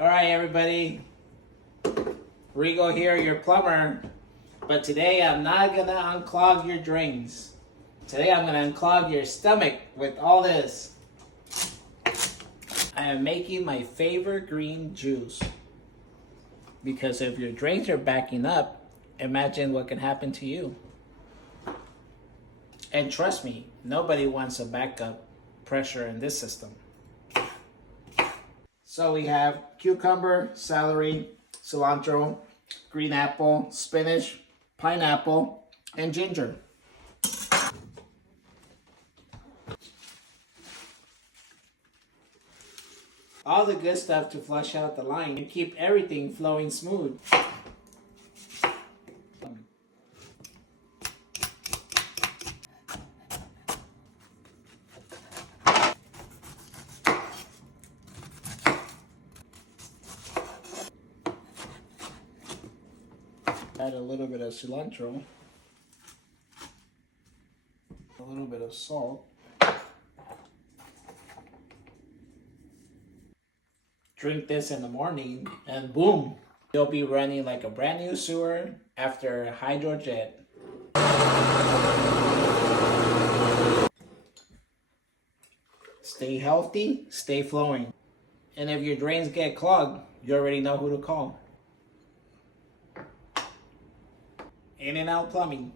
Alright everybody, Rigo here, your plumber. But today I'm not gonna unclog your drains. Today I'm gonna unclog your stomach with all this. I am making my favorite green juice. Because if your drains are backing up, imagine what can happen to you. And trust me, nobody wants a backup pressure in this system. So we have cucumber, celery, cilantro, green apple, spinach, pineapple, and ginger. All the good stuff to flush out the line and keep everything flowing smooth. Add a little bit of cilantro, a little bit of salt. Drink this in the morning and boom, you'll be running like a brand new sewer after a hydrojet. Stay healthy, stay flowing. And if your drains get clogged, you already know who to call. In and Out Plumbing.